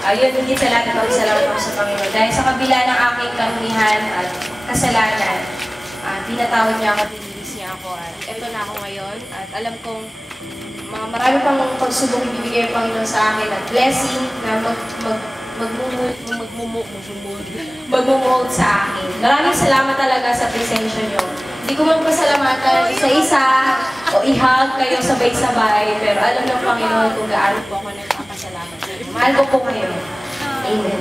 Ayun, hindi sa lahat salamat ako sa Panginoon. Dahil sa kabila ng aking karumihan at kasalanan, tinatawad niya ako, tinilis niya ako. At eto na ako ngayon. At alam kong marami pang pagsubok ibibigay ang Panginoon sa akin at blessing na magmumuhold sa akin. Maraming salamat talaga sa presensya niyo. Hindi ko magpasalamatan isa-isa o i-hug kayo sabay-sabay, pero alam ng Panginoon kung gaano po ako nagpapasalamat. Mahal ko po kayo. Amen.